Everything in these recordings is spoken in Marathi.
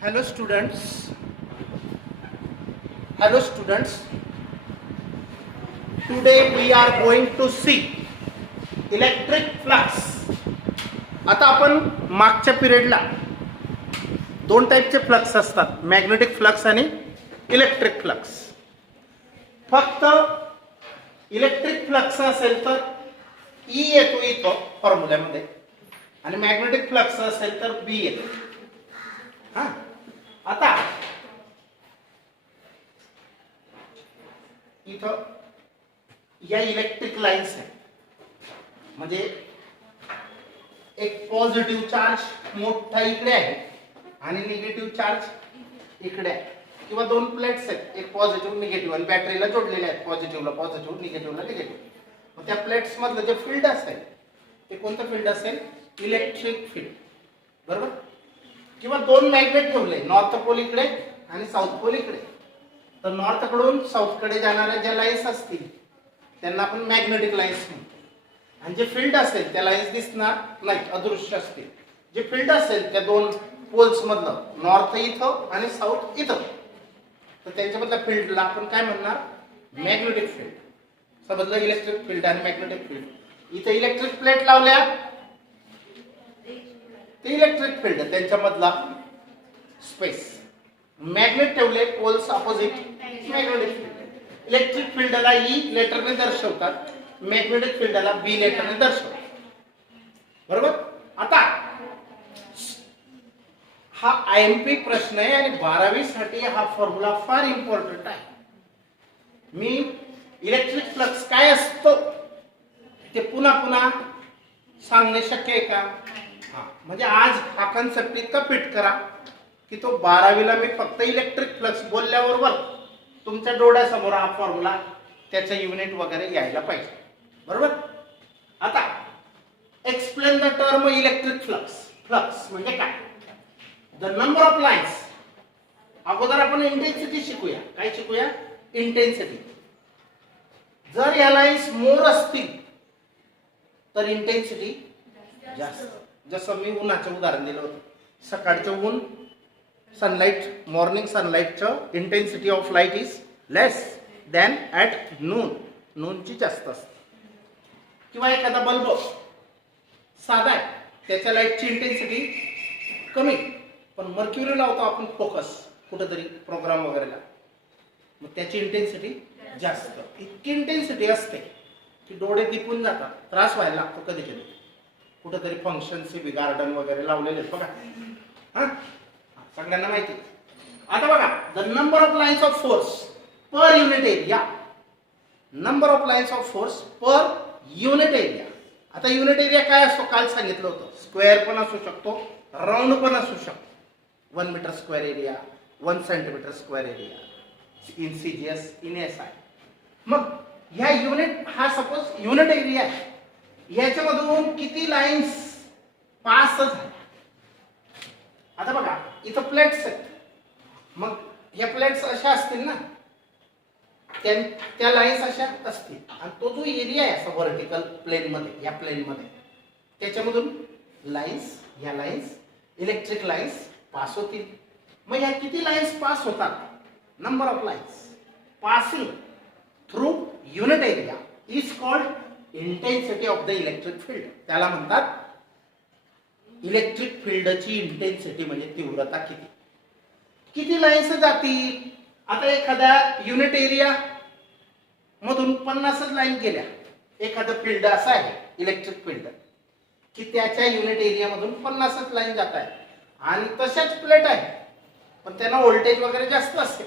Hello students. Hello students. Today we are going to see electric flux. आता आपण मागच्या पिरियडला दोन टाईपचे फ्लक्स असतात, मॅग्नेटिक फ्लक्स आणि इलेक्ट्रिक फ्लक्स. फक्त इलेक्ट्रिक फ्लक्स असेल तर ई येतो इथं फॉर्म्युल्यामध्ये आणि मॅग्नेटिक फ्लक्स असेल तर बी येतो. हा, आता इथं या इलेक्ट्रिक लाईन्स आहेत, म्हणजे एक पॉझिटिव्ह चार्ज मोठा इकडे आहे आणि निगेटिव्ह चार्ज इकडे आहे, किंवा दोन प्लेट्स आहेत, एक पॉझिटिव्ह निगेटिव्ह आणि बॅटरीला जोडलेले आहेत, पॉझिटिव्हला पॉझिटिव्ह निगेटिव्हला निगेटिव्ह. मग त्या प्लेट्स मधलं जे फील्ड असेल ते कोणतं फील्ड असेल? इलेक्ट्रिक फील्ड, बरोबर. किंवा दोन मॅग्नेट ठेवले, नॉर्थ पोल इकडे आणि साऊथ पोल इकडे, तर नॉर्थ कडून साऊथ कडे जाणाऱ्या ज्या लाईन्स असतील त्यांना आपण मॅग्नेटिक लाईन्स म्हणतो. आणि जे फील्ड असेल त्या लाईन्स दिसणार नाही, अदृश्य असतील. जे फील्ड असेल त्या दोन पोल्स मधलं, नॉर्थ इथं आणि साऊथ इथं, तर त्यांच्यामधल्या फील्डला आपण काय म्हणणार? Magnetic field. समजलं? इलेक्ट्रिक फील्ड आणि मॅग्नेटिक फील्ड. इथे इलेक्ट्रिक प्लेट लावल्या, ते इलेक्ट्रिक फील्ड, त्यांच्यामधला स्पेस. मॅग्नेट ठेवले, poles opposite, magnetic field. Electric फील्डला ई लेटरने दर्शवतात, मॅग्नेटिक फील्डला बी लेटरने दर्शवतात, बरोबर. आता हा आयएमपी प्रश्न आहे आणि 12वी साठी हा फॉर्म्युला फार इम्पॉर्टंट आहे. मी इलेक्ट्रिक फ्लक्स काय असतो ते पुन्हा पुन्हा सांगणे शक्य आहे का? म्हणजे आज हा कन्सेप्ट इतका फिट करा की तो 12वीला मी फक्त इलेक्ट्रिक फ्लक्स बोलल्याबरोबर तुमच्या डोळ्यासमोर हा फॉर्म्युला, त्याचं युनिट वगैरे यायला पाहिजे, बरोबर. आता explain the term electric flux. Flux म्हणजे काय? The number of lines. अगोदर आपण इंटेन्सिटी शिकूया. काय शिकूया? इंटेन्सिटी. जर या लाईन्स मोर असतील तर इंटेन्सिटी जास्त. जसं मी उन्हाचं उदाहरण दिलं होतं. सकाळचं ऊन, सनलाइट, मॉर्निंग सनलाइटचं intensity of light is less than at noon. नूनची जास्त असते. किंवा एखादा बल्ब साधा आहे, त्याच्या लाईटची इंटेन्सिटी कमी, पण मर्क्युरी लावतो आपण फोकस कुठेतरी प्रोग्राम वगैरेला, मग त्याची इंटेन्सिटी जास्त. इतकी इंटेन्सिटी असते की डोळे दिपून जातात, त्रास व्हायला लागतो कधी कधी. कुठेतरी फंक्शन सीबी गार्डन वगैरे लावलेले बघा, हा सगळ्यांना माहिती. आता बघा, the number of lines of force per unit area. Number of lines of force per unit area. आता युनिट एरिया काय असतो? काल सांगितलं होतं. स्क्वेअर पण असू शकतो, राऊंड पण असू शकतो. 1 metre square area, 1 centimetre square area, in CGS, in SI. मग ह्या युनिट, हा सपोज युनिट एरिया आहे, याच्यामधून किती लाईन्स पास झाल्या? आता बघा, इथं प्लेट्स आहेत, मग ह्या प्लेट्स अशा असतील ना, त्या लाईन्स अशा असतील, आणि तो जो एरिया आहे असा व्हर्टिकल प्लेन मध्ये, या प्लेन मध्ये, त्याच्यामधून लाईन्स, ह्या लाईन्स, इलेक्ट्रिक लाईन्स पास होतील. मग ह्या किती लाईन्स पास होतात? Number of lines passing through unit area is called intensity of the electric field. त्याला म्हणतात इलेक्ट्रिक फील्डची इंटेन्सिटी, म्हणजे तीव्रता किती. किती लाईन्स जातील? आता एखाद्या युनिट एरिया मधून 50च लाईन गेल्या. एखादं फील्ड असं आहे इलेक्ट्रिक फील्ड की त्याच्या युनिट एरिया मधून 50च लाईन जात आहे, आणि तशाच प्लेट आहे पण त्यांना व्होल्टेज वगैरे जास्त असते,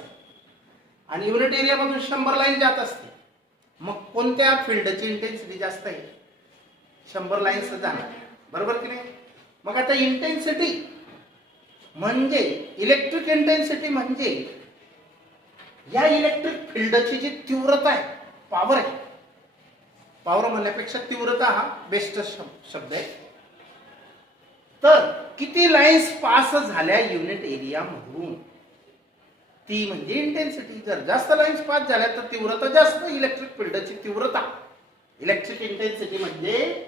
आणि युनिट एरिया मधून 100 लाईन जात असते. मग कोणत्या फील्डची इंटेन्सिटी जास्त आहे? 100 लाईन्स जाणार, बरोबर की नाही? मग आता इंटेन्सिटी म्हणजे, इलेक्ट्रिक इंटेन्सिटी म्हणजे या इलेक्ट्रिक फील्डची जी तीव्रता आहे, पॉवर आहे. पॉवर म्हणण्यापेक्षा तीव्रता हा बेस्ट शब्द आहे. तर किती लाईन्स पास झाल्या युनिट एरिया मधून, ती म्हणजे इंटेन्सिटी. जर जास्त लाईन्स पास झाल्या तर तीव्रता जास्त. इलेक्ट्रिक फील्डची तीव्रता, इलेक्ट्रिक इंटेन्सिटी म्हणजे,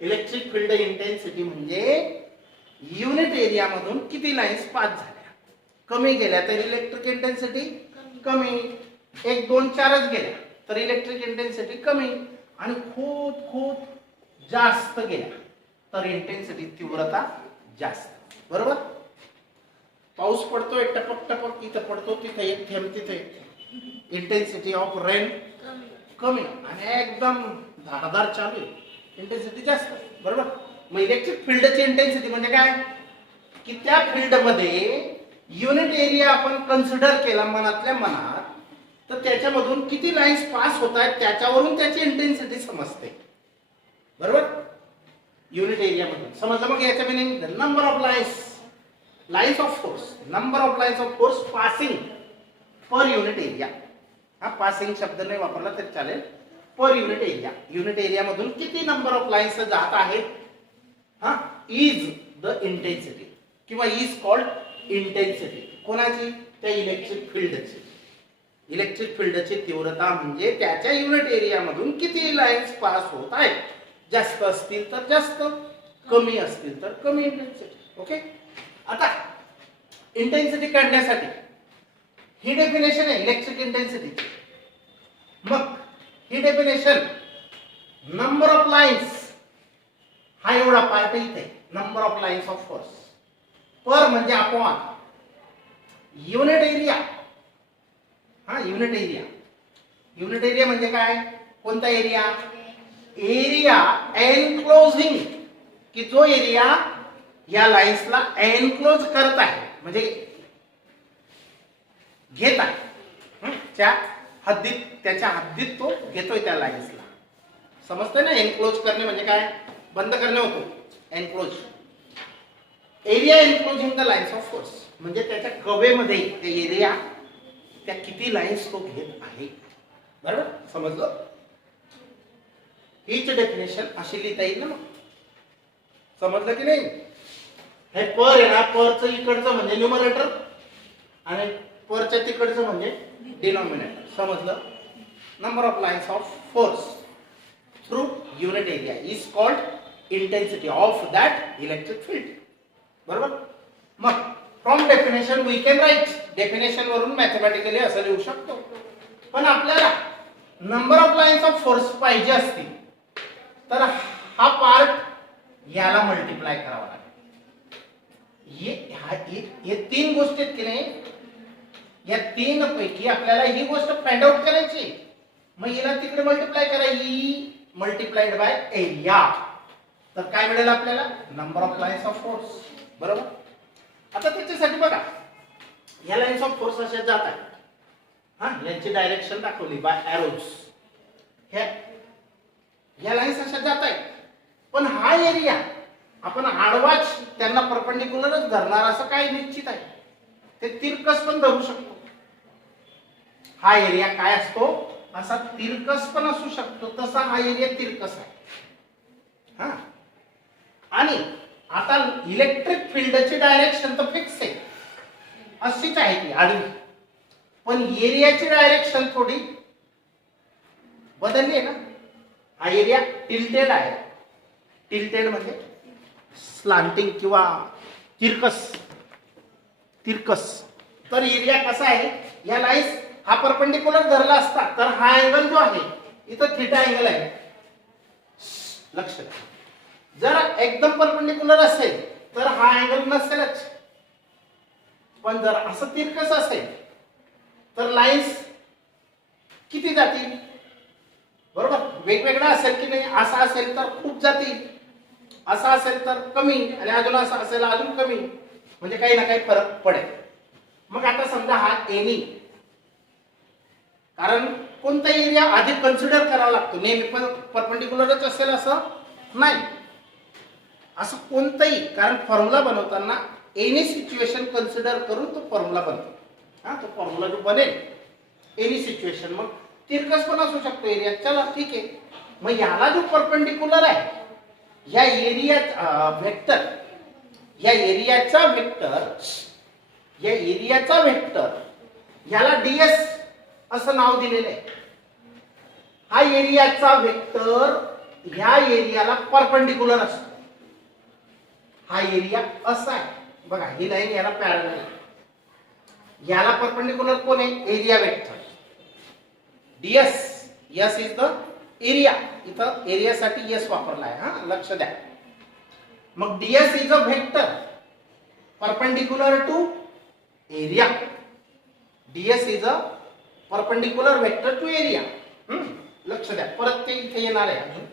इलेक्ट्रिक फील्ड इंटेन्सिटी म्हणजे युनिट एरिया मधून किती लाईन्स पास झाल्या. कमी गेल्या तर इलेक्ट्रिक इंटेन्सिटी कमी, 1 2 4च गेल्या तर इलेक्ट्रिक इंटेन्सिटी कमी, आणि खूप खूप जास्त गेल्या तर इंटेन्सिटी तीव्रता जास्त. बरोबर. पाऊस पडतोय टपक टपक, इथं पडतो तिथे एक थेंब तिथे एक थेंब, इंटेन्सिटी ऑफ रेन कमी, आणि एकदम धारदार चालू आहे, इंटेन्सिटी जास्त. बरोबर. मग इलेक्ट्रिक फील्डची इंटेन्सिटी म्हणजे काय की त्या फील्ड मध्ये युनिट एरिया आपण कन्सिडर केला मनातल्या मनात, तर त्याच्यामधून किती लाईन्स पास होत आहेत त्याच्यावरून त्याची इंटेन्सिटी समजते. बरोबर. युनिट एरिया मधून समजलं. मग याच्या meaning number of lines of force, number of lines of force passing per unit area. हा पासिंग शब्द नाही वापरला तरी चालेल. Per unit area, unit area मधून किती नंबर ऑफ लाईन्स जात आहेत, हा इज द इंटेन्सिटी किंवा इज कॉल्ड इंटेन्सिटी. कोणाची? त्या इलेक्ट्रिक फील्डची. इलेक्ट्रिक फील्डची तीव्रता म्हणजे त्याच्या युनिट एरिया मधून किती लाईन्स पास होत आहेत. जास्त असतील तर जास्त, कमी असतील तर कमी इंटेन्सिटी. ओके. आता इंटेन्सिटी काढण्यासाठी ही डेफिनेशन आहे इलेक्ट्रिक इंटेन्सिटीची. मग ही डेफिनेशन नंबर ऑफ लाईन्स हा एवढा पार्ट इथे, number of lines of force per म्हणजे अपॉन युनिट एरिया. हा युनिट एरिया, युनिट एरिया म्हणजे काय? कोणता एरिया? एरिया एनक्लोजिंग, की जो एरिया या लाईन्सला एनक्लोज करत आहे म्हणजे घेत आहे, त्या हद्दीत, त्याच्या हद्दीत तो घेतोय त्या लाईन्सला. समजतंय ना? एनक्लोज करणे म्हणजे काय? बंद करणे होतो enclose. Area enclosing the lines of force म्हणजे त्याच्या कवेमध्ये ते एरिया, त्या किती लाईन्स तो घेत आहे. बरोबर. समजलं? हीच डेफिनेशन अशी लिहिता येईल ना. मग समजलं की नाही? हे पर आहे ना, परचं इकडचं म्हणजे न्यूमरेटर आणि परच्या तिकडचं म्हणजे डिनॉमिनेटर. समजलं? Number of lines of force through unit area is called intensity of that electric field. बरोबर. मग from definition we can write, definition वरून मॅथमॅटिकली असं लिहू शकतो. पण आपल्याला number of lines of force पाहिजे असतील तर हा पार्ट याला मल्टिप्लाय करावा लागेल. हे 3 गोष्टी आहेत की नाही, या 3 पैकी आपल्याला ही गोष्ट फाइंड आउट करायची. मग हिला तिकडे मल्टिप्लाय करा, ई मल्टिप्लाइड बाय एरिया, तर काय मिळेल आपल्याला? Number of lines of force. बरोबर. आता त्याच्यासाठी बघा, या लाईन्स ऑफ फोर्स अशा जात आहेत. हा, यांची डायरेक्शन दाखवली बाय एरोज. ह्या लाईन्स अशा जात आहेत, पण हा एरिया आपण आडवाच त्यांना परपेंडिक्युलरच धरणार असं काही निश्चित आहे. ते तिरकस पण धरू शकतो. हा एरिया काय असतो? असा तिरकस पण असू शकतो, तसा हा एरिया तिरकस आहे. हा, आणि आता इलेक्ट्रिक फील्डची डायरेक्शन तर फिक्स आहे, अशीच आहे ती आडवी, पण एरियाची डायरेक्शन थोडी बदलली आहे ना. हा एरिया टिल्टेड आहे. टिल्टेड म्हणजे स्लांटिंग किंवा तिरकस. तिरकस तर एरिया कसा आहे, या लाईन्स हा परपेंडिक्युलर धरला असता तर हा अँगल जो आहे इथं थीटा अँगल आहे. लक्ष द्या. जर एकदम परपेंडिक्युलर असेल तर हा अँगल नसेलच, पण जर असं तिरकस असेल तर लाईन्स किती जातील? बरोबर. वेगवेगळा असेल की नाही? असा असेल तर खूप जातील, असा असेल तर कमी, आणि अजून असा असेल अजून कमी, म्हणजे काही ना काही फरक पडेल. मग आता समजा हा एनी, कारण कोणता एरिया आधी कन्सिडर करावा लागतो, नेहमी पण परपेंडिक्युलरच असेल असं नाही. असं कोणतंही, कारण फॉर्म्युला बनवताना एनी सिच्युएशन कन्सिडर करून तो फॉर्म्युला बनतो. हा, तो फॉर्म्युला जो बनेल एनी सिच्युएशन, मग तिरकस पण असू शकतो एरिया. चला ठीक आहे. मग याला जो परपेंडिक्युलर आहे, या एरिया वेक्टर, या एरियाचा वेक्टर याला डीएस असं नाव दिलेलं आहे. हा एरियाचा वेक्टर ह्या एरियाला परपेंडिक्युलर असतो. हा एरिया असा आहे बघा, ही लाईन याला पॅरलल आहे. याला परपेंडिकुलर कोण आहे? Area vector ds. s is the area. इथं एरियासाठी s वापरला आहे, हा लक्ष द्या. मग ds is a vector perpendicular to area. ds is a perpendicular vector to area. लक्ष द्या, परत ते इथे येणार आहे अजून.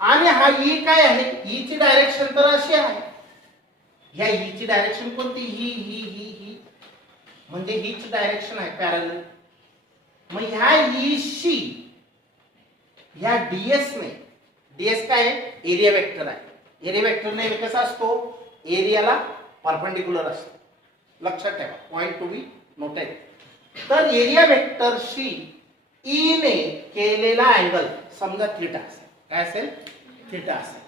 आणि हा ई काय आहे? ई ची डायरेक्शन तर अशी आहे. ह्या ई ची डायरेक्शन कोणती? ही म्हणजे हीच डायरेक्शन आहे पॅरलल. मग ह्या ई शी ह्या डीएस ने, डीएस काय आहे? एरिया वेक्टर आहे. एरिया वेक्टर ने कसा असतो? एरियाला परपेंडिकुलर असतो. लक्षात ठेवा, पॉइंट टू बी नोटेड. तर एरिया वेक्टरशी ई ने केलेला अँगल समजा थीटा असेल. काय असेल? थीटा असेल.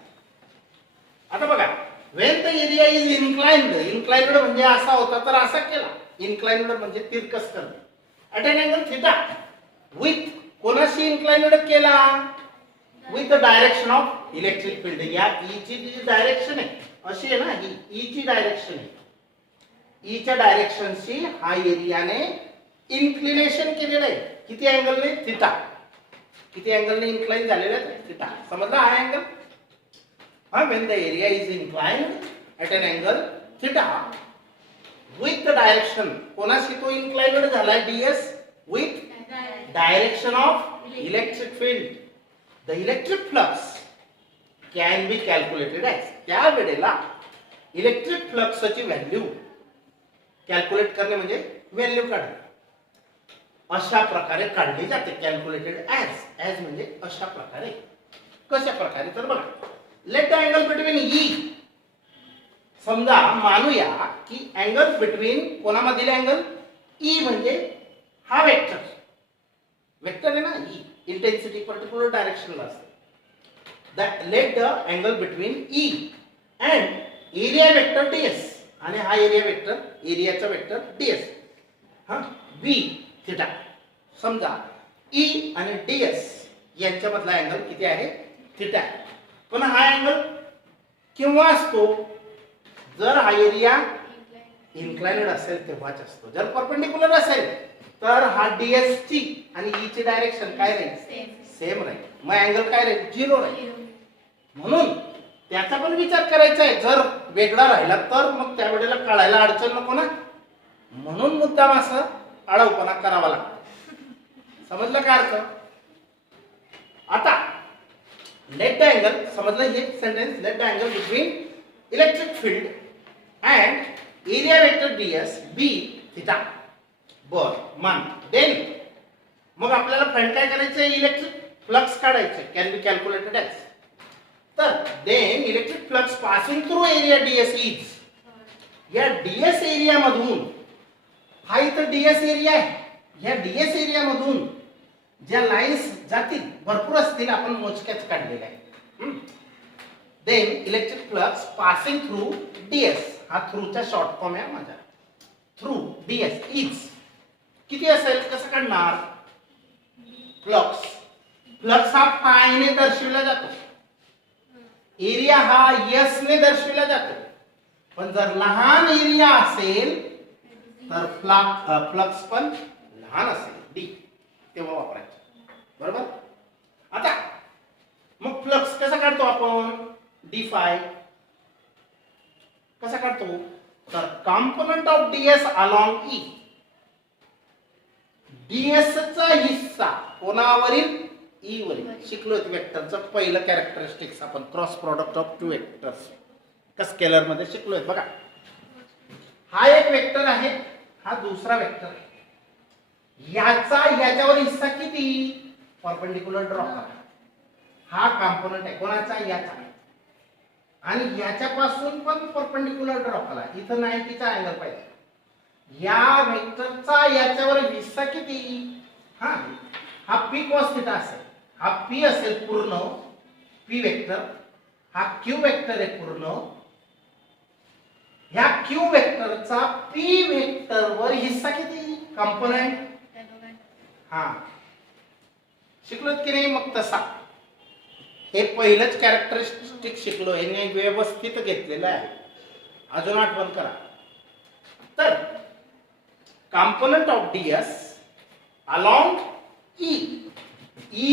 आता बघा, Wien the area is inclined. Inclined म्हणजे असा होता तर असा केला. इन्क्लाइन्ड म्हणजे तिरकस करणे. At an angle theta with कोणाशी इन्क्लाइन्ड केला? With the direction of electric field. या ई ची जी डायरेक्शन आहे अशी आहे ना, ही ई ची डायरेक्शन आहे. ई च्या डायरेक्शनशी हा एरियाने इन्क्लिनेशन केलेलं आहे. किती अँगलने? थीटा. किती अँगलने इन्क्लाइन झालेलं आहे? थीटा. समजला हा अँगल? हा, when the area is inclined at an angle theta with the direction, कोणाशी तो inclined झालाय? ds with direction of electric field. The electric flux can be calculated as. त्या वेळेला इलेक्ट्रिक फ्लक्स ची व्हॅल्यू कॅल्क्युलेट करणे म्हणजे व्हॅल्यू काढणे. अशा प्रकारे काढली जाते. कॅल्क्युलेटेड ऍज म्हणजे अशा प्रकारे. कशा प्रकारे? तर बघा, late the angle between E. समजा मानूया की अँगल बिटवीन कोणामधील अँगल? ई म्हणजे हा वेक्टर. वेक्टर आहे ना ई, इंटेन्सिटी पर्टिक्युलर डायरेक्शनला असते. That late the angle between E and area vector ds. आणि हा एरिया वेक्टर, एरियाचा वेक्टर ds. हा, v थीटा. समजा ई आणि ds यांच्यामधला अँगल किती आहे? थीटा. पण हा अँगल केव्हा असतो? जर हा एरिया इन्क्लाइन्ड असेल तेव्हाच असतो. जर परपेंडिकुलर असेल तर हा ds ची आणि ई ची डायरेक्शन काय राहील? सेम राहील. मग अँगल काय राहील? 0 राहील. म्हणून त्याचा पण विचार करायचा आहे. जर वेगळा राहिला तर मग त्यावेळेला कळायला अडचण नको ना. म्हणून मुद्दाम असं आळवपणा करावा लागतो. समजलं काय अर्थ? आता लेट द अँगल, समजलं हे sentence? Let the angle between electric field and area vector ds be theta. बर, मान. देन मग आपल्याला फाइंड काय करायचं? इलेक्ट्रिक फ्लक्स काढायचे. Can be calculated as. तर then electric flux passing through area ds is. या ds एरिया मधून, हा इथं ds एरिया आहे. या ds एरिया मधून ज्या लाईन्स जातील भरपूर असतील, आपण मोजक्याच काढलेल्या आहेत. Then electric flux passing through ds. हा थ्रूचा शॉर्ट फॉर्म आहे माझा. थ्रू ds इज किती असेल? कसं काढणार? फ्लक्स. फ्लक्स हा फाय ने दर्शविला जातो. एरिया हा s ने दर्शविला जातो. पण जर लहान एरिया असेल तर फ्लक्स पण लहान असेल, d, तेव्हा वापरायचं. बरोबर? आता मग फ्लक्स कसा काढतो आपण? d five. कसा काढतो? तर component of ds along e. ds चा हिस्सा कोणावरील? ई वरील. शिकलोय वेक्टरचं पहिलं कॅरेक्टरिस्टिक्स आपण, cross product of two vectors. त्या स्केलर मध्ये शिकलोय बघा. हा एक वेक्टर आहे, हा दुसरा वेक्टर आहे. याच्यावर हिस्सा किती? परपेंडिकुलर ड्रॉ करा. हा कॉम्पोनंट आहे कोणाचा? याचा. आणि याच्यापासून पण परपेंडिकुलर ड्रॉ करा. इथं 90 चा अँगल पाहिजे. या वेक्टरचा याच्यावर हिस्सा किती? हा पी कॉस थिटा असेल. हा पी असेल पूर्ण, पी वेक्टर. हा क्यू वेक्टर आहे पूर्ण. ह्या क्यू वेक्टरचा पी वेक्टर वर हिस्सा किती? कंपोनेंट. हा, शिकलोत की नाही? मग तसा हे पहिलंच कॅरेक्टरिस्टिक शिकलो. याने व्यवस्थित घेतलेलं आहे. अजून आठवण करा. तर component of ds along E. E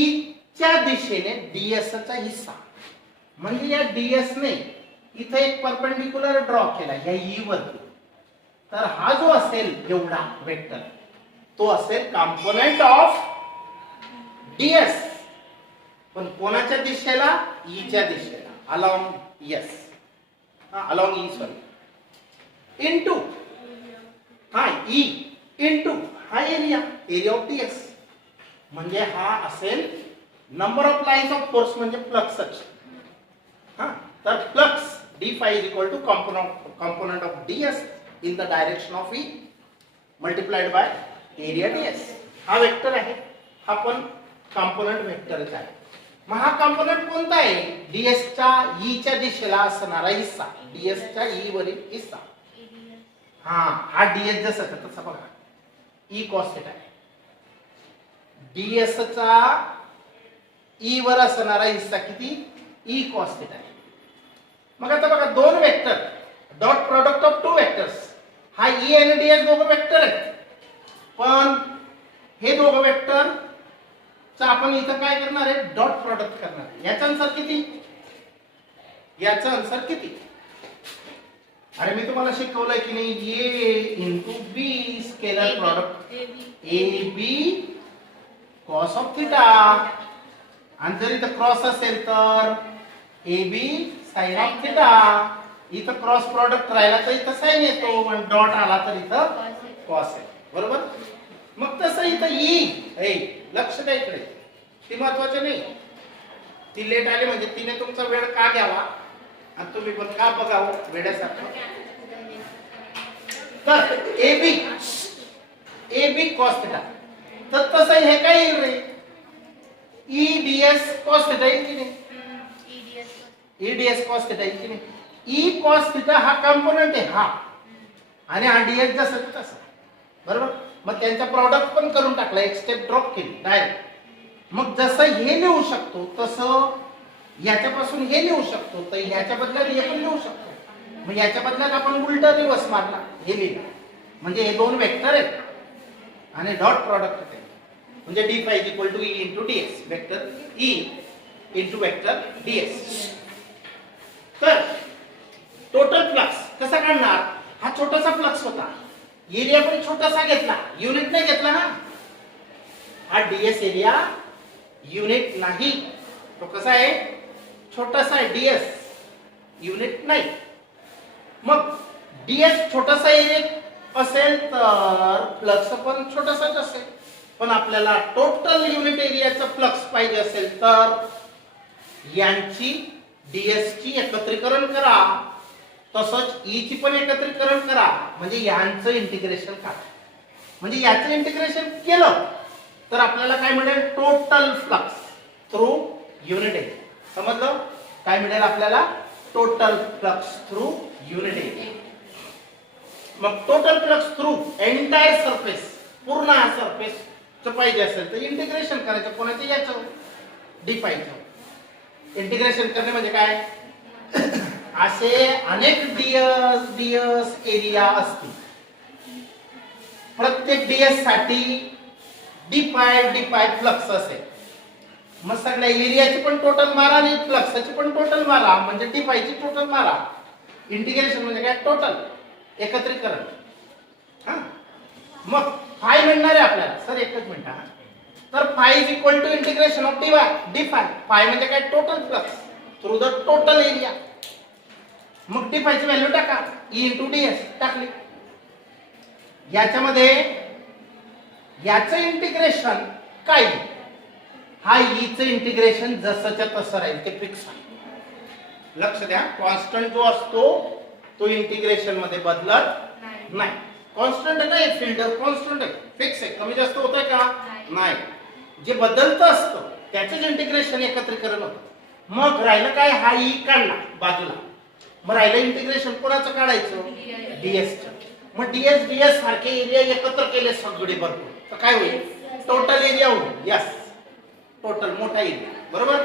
च्या दिशेने ds चा हिस्सा म्हणजे या ds ने इथे एक परपेंडिक्युलर ड्रॉ केला या E वरती. तर हा जो असेल एवढा वेक्टर तो असेल कंपोनेंट ऑफ ds. पण कोणाच्या दिशेला? E च्या दिशेला. along along E sorry into E into हा एरिया ऑफ ds म्हणजे हा असेल number of lines of force म्हणजे फ्लक्सच. तर flux d phi is equal to component of ds in the direction of E multiplied by area ds. हा वेक्टर आहे, हा पण कंपोनेंट वेक्टरच आहे. मग हा कंपोनेंट कोणता आहे? ds च्या E च्या दिशेला असणारा हिस्सा, ds च्या E वरील हिस्सा. हा ds जसं तसं बघा E cos θ आहे. ds चा E वर असणारा हिस्सा किती? E cos θ आहे. मग आता बघा दोन vector dot product of two vectors. हा E आणि ds दोघं वेक्टर आहेत. पण हे दोघं वेक्टर चा आपण इथं काय करणार आहे? डॉट प्रोडक्ट करणार आहे. याचं अंतर किती? याचं अंतर किती? अरे मी तुम्हाला शिकवलंय की नाही A into B scalar product AB cos of theta. आणि जर इथं क्रॉस असेल तर AB sin ऑफ थिटा. इथं क्रॉस प्रोडक्ट राहिला तर इथं साइन येतो आणि डॉट आला तर इथं कॉस आहे. बरोबर. मग तसं इथं E लक्ष द्या इकडे, ती महत्वाचे नाही. ती लेट आली म्हणजे तिने तुमचा वेळ का घ्यावा आणि तुम्ही पण का बघावं वेड्यासारखं. तर AB cos θ. तर तसं हे काय येईल रे? E ds cos θ येईल की नाही? E ds cos θ येईल की नाही? E cos θ हा कंपोनेंट आहे हा, आणि हा ds जसं तसं. बरोबर. मग त्यांचा प्रॉडक्ट पण करून टाकला, एक स्टेप ड्रॉप केली डायरेक्ट. मग जसं हे लिहू शकतो तसं याच्यापासून हे लिहू शकतो, तर ह्याच्या बदल्यात हे पण लिहू शकतो. मग याच्या बदल्यात आपण उलटा रिवर्स मारला, हे लिहिलं म्हणजे हे दोन वेक्टर आहेत आणि डॉट प्रॉडक्ट आहे. म्हणजे d phi is equal to E into ds. Vector E into vector ds. तर टोटल फ्लक्स कसा काढणार? हा छोटासा फ्लक्स होता, एरिया पण छोटासा घेतला, युनिट नाही घेतला ना. हा ds एरिया युनिट नाही, तो कसा आहे? छोटासा आहे. ds युनिट नाही. मग ds छोटासा एरिया असेल तर फ्लक्स पण छोटासाच असेल. पण आपल्याला टोटल युनिट एरियाचा फ्लक्स पाहिजे असेल तर यांची ds ची एकत्रीकरण करा, तसंच E ची पण एकत्रीकरण करा, म्हणजे यांचं इंटिग्रेशन करा. म्हणजे याचं इंटिग्रेशन केलं तर आपल्याला काय मिळेल? Total flux through unit area. समजलं? काय मिळेल आपल्याला? Total flux through unit area. मग total flux through entire surface, पूर्ण हा सरफेस पाहिजे असेल तर इंटिग्रेशन करायचं. कोणाचं? याचं d phi चं. इंटिग्रेशन करणे म्हणजे काय? असे अनेक ds एरिया असतील. प्रत्येक ds साठी d phi फ्लक्स असेल. मग सगळ्या एरियाची पण टोटल मारा आणि फ्लक्सची पण टोटल मारा, म्हणजे d phi ची टोटल मारा. इंटिग्रेशन म्हणजे काय? टोटल एकत्रीकरण. मग फाय मिळणार आहे आपल्याला. सर एकच मिनिट. तर phi is equal to integration of d phi. Phi म्हणजे काय? Total flux through the total area. मग d phi ची व्हॅल्यू टाका, E into ds टाकली. याच्यामध्ये याचं इंटिग्रेशन काय? हा E चं इंटिग्रेशन जसंच्या तसं राहील, ते फिक्स आहे. लक्ष द्या, कॉन्स्टंट जो असतो तो इंटिग्रेशन मध्ये बदलत नाही. कॉन्स्टंट नाही, फील्ड कॉन्स्टंट आहे, फिक्स आहे. कमी जास्त होतंय का? नाही. जे बदलतं असतं त्याचंच इंटिग्रेशन एकत्रीकरण होतं. मग राहिलं काय? हा E काढला बाजूला, मग राहिलं इंटिग्रेशन कोणाचं काढायचं? ds चं. मग ds सारखे एरिया एकत्र केले सगळे भरपूर तर काय होईल? टोटल एरिया होईल. यस, टोटल मोठा एरिया. बरोबर.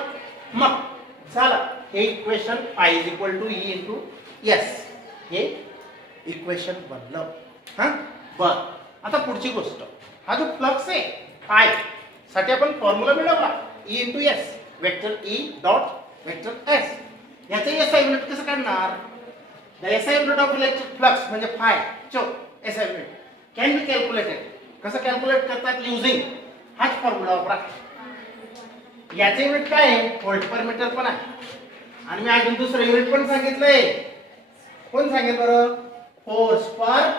मग झालं हे equation phi is equal to E into s. हे इक्वेशन बनलं. बर आता पुढची गोष्ट, हा जो फ्लक्स आहे फाय साठी आपण फॉर्म्युला मिळवला E into S, vector E dot vector S. याचं एसआय युनिट कसं काढणार? The SI unit of electric flux म्हणजे फाय चो SI unit can be calculated. कसं कॅल्क्युलेट करतात? युझिंग हाच फॉर्म्युला वापरा. याचे युनिट काय आहे? व्होल्ट पर मीटर पण आहे आणि मी अजून दुसरं युनिट पण सांगितलंय. कोण सांगेल बरं? Force per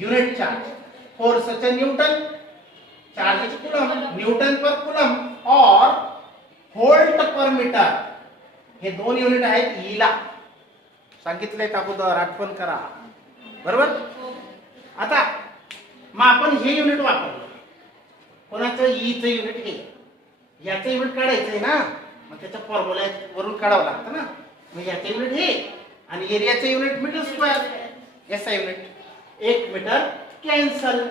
unit charge. फोर्सचं न्यूटन, चार्जचं coulomb, newton per coulomb or volt per metre हे दोन युनिट आहेत ई ला. सांगितलंय अगोदर, आठवण करा. बरोबर? आता मग आपण हे युनिट वापरलं. कोणाचं? ईचं युनिट हे. याचं युनिट काढायचंय ना, मग त्याच्या फॉर्म्युला वरून काढावं लागतं ना. मग याचं युनिट हे आणि एरियाचं युनिट मीटर स्क्वेअर. याचा युनिट 1 मीटर कॅन्सल.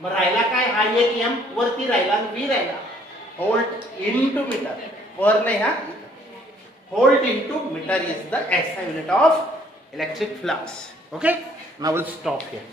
मग राहिला काय? हा 1 एम वरती राहिला आणि व्ही राहिला. Volt into metre. वर नाही हा, volt into metre is the SI unit of electric flux. Okay, now will stop here.